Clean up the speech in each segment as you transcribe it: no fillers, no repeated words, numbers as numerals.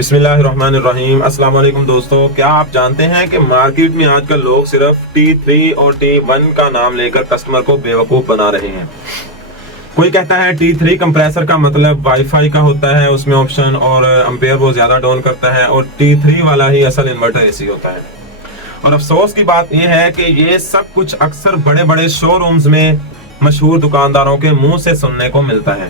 بسم اللہ الرحمن الرحیم۔ السلام علیکم دوستو، کیا آپ جانتے ہیں کہ مارکیٹ میں آج کل لوگ صرف T3 اور T1 کا نام لے کر کسٹمر کو بیوقوف بنا رہے ہیں۔ کوئی کہتا ہے T3 کمپریسر کا مطلب وائی فائی کا ہوتا ہے، اس میں آپشن اور امپیئر وہ زیادہ ڈاؤن کرتا ہے، اور T3 والا ہی اصل انورٹر اے سی ہوتا ہے۔ اور افسوس کی بات یہ ہے کہ یہ سب کچھ اکثر بڑے بڑے شو رومز میں مشہور دکانداروں کے منہ سے سننے کو ملتا ہے۔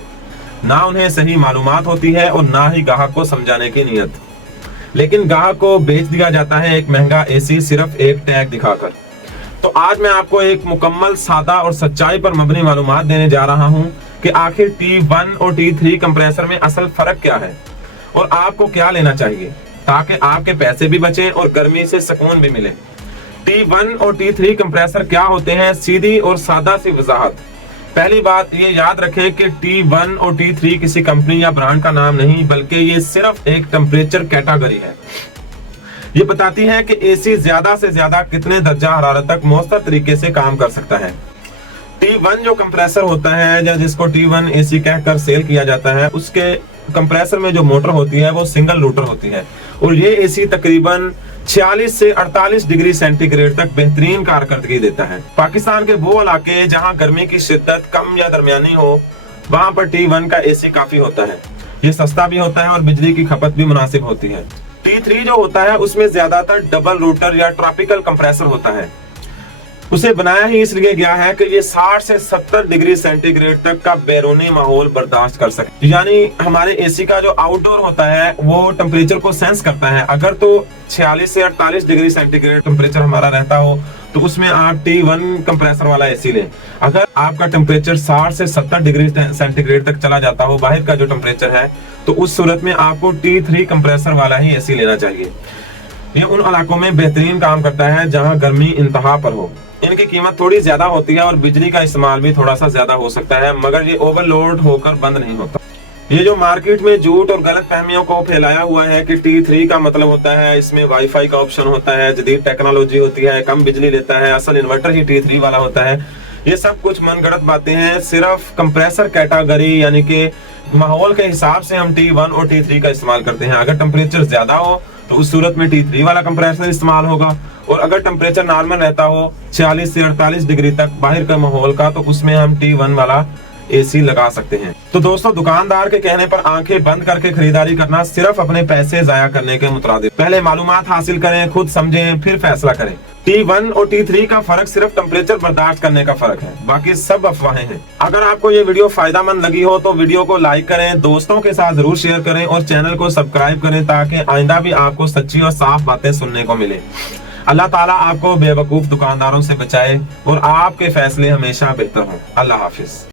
نہ انہیں صحیح معلومات ہوتی ہے اور نہ ہی گاہک کو سمجھانے کی نیت، لیکن گاہک کو بیچ دیا جاتا ہے ایک مہنگا اے سی صرف ایک ٹیگ دکھا کر۔ تو آج میں آپ کو ایک مکمل سادہ اور سچائی پر مبنی معلومات دینے جا رہا ہوں کہ آخر T1 اور T3 کمپریسر میں اصل فرق کیا ہے اور آپ کو کیا لینا چاہیے تاکہ آپ کے پیسے بھی بچیں اور گرمی سے سکون بھی ملے۔ T1 اور T3 کمپریسر کیا ہوتے ہیں، سیدھی اور سادہ سی وضاحت۔ پہلی بات یہ یاد رکھیں کہ T1 اور T3 کسی کمپنی یا برانڈ کا نام نہیں، بلکہ یہ صرف ایک ٹمپریچر کیٹاگری ہے۔ یہ بتاتی ہے کہ اے سی زیادہ سے زیادہ کتنے درجہ حرارت تک مؤثر طریقے سے کام کر سکتا ہے۔ T1 جو کمپریسر ہوتا ہے یا جس کو T1 اے سی کہہ کر سیل کیا جاتا ہے، اس کے کمپریسر میں جو موٹر ہوتی ہے وہ سنگل روٹر ہوتی ہے، اور یہ اے سی تقریباً 46 سے 48 ڈگری سینٹی گریڈ تک بہترین کارکردگی دیتا ہے۔ پاکستان کے وہ علاقے جہاں گرمی کی شدت کم یا درمیانی ہو، وہاں پر T1 کا اے سی کافی ہوتا ہے۔ یہ سستا بھی ہوتا ہے اور بجلی کی کھپت بھی مناسب ہوتی ہے۔ T3 جو ہوتا ہے اس میں زیادہ تر ڈبل روٹر یا ٹراپیکل کمپریسر ہوتا ہے۔ اسے بنایا ہی اس لیے گیا ہے کہ یہ 60 سے 70 ڈگری سینٹی گریڈ تک کا بیرونی ماحول برداشت کر سکے، یعنی ہمارے اے سی کا جو آؤٹ ڈور ہوتا ہے وہ ٹمپریچر کو سینس کرتا ہے۔ اگر تو 46 سے 48 ڈگری سینٹی گریڈ ٹمپریچر ہمارا رہتا ہو تو اس میں آپ T1 کمپریسر والا اے سی لیں۔ اگر آپ کا ٹمپریچر 60 سے 70 ڈگری سینٹی گریڈ تک چلا جاتا ہو، باہر کا جو ٹمپریچر ہے، تو اس صورت میں آپ کو T3 کمپریسر والا ہی اے سی لینا چاہیے۔ یہ ان علاقوں میں بہترین کام کرتا ہے جہاں گرمی انتہا پر ہو۔ ان کی قیمت تھوڑی زیادہ ہوتی ہے اور بجلی کا استعمال بھی تھوڑا سا زیادہ ہو سکتا ہے، مگر یہ اوور لوڈ ہو کر بند نہیں ہوتا۔ یہ جو مارکیٹ میں جھوٹ اور غلط فہمیوں کو پھیلایا ہوا ہے کہ T3 کا مطلب ہوتا ہے اس میں وائی فائی کا آپشن ہوتا ہے، جدید ٹیکنالوجی ہوتی ہے، کم بجلی لیتا ہے، اصل انورٹر ہی T3 والا ہوتا ہے، یہ سب کچھ من گڑت باتیں ہیں۔ صرف کمپریسر کیٹاگری یعنی کہ ماحول کے حساب سے ہم T1 اور T3 کا استعمال کرتے ہیں۔ اگر ٹمپریچر زیادہ ہو تو اس صورت میں T3 والا کمپریسر استعمال ہوگا، اور اگر ٹمپریچر نارمل رہتا ہو 46 سے 48 ڈگری تک باہر کا ماحول کا، تو اس میں ہم T1 والا اے سی لگا سکتے ہیں۔ تو دوستو، دکاندار کے کہنے پر آنکھیں بند کر کے خریداری کرنا صرف اپنے پیسے ضائع کرنے کے مترادف۔ پہلے معلومات حاصل کریں، خود سمجھیں، پھر فیصلہ کریں۔ T1 اور T3 کا فرق صرف ٹمپریچر برداشت کرنے کا فرق ہے، باقی سب افواہیں ہیں۔ اگر آپ کو یہ ویڈیو فائدہ مند لگی ہو تو ویڈیو کو لائک کریں، دوستوں کے ساتھ ضرور شیئر کریں اور چینل کو سبسکرائب کریں تاکہ آئندہ بھی آپ کو سچی اور صاف باتیں سننے کو ملے۔ اللہ تعالیٰ آپ کو بے وقوف دکانداروں سے بچائے اور آپ کے فیصلے ہمیشہ بہتر ہوں۔ اللہ حافظ۔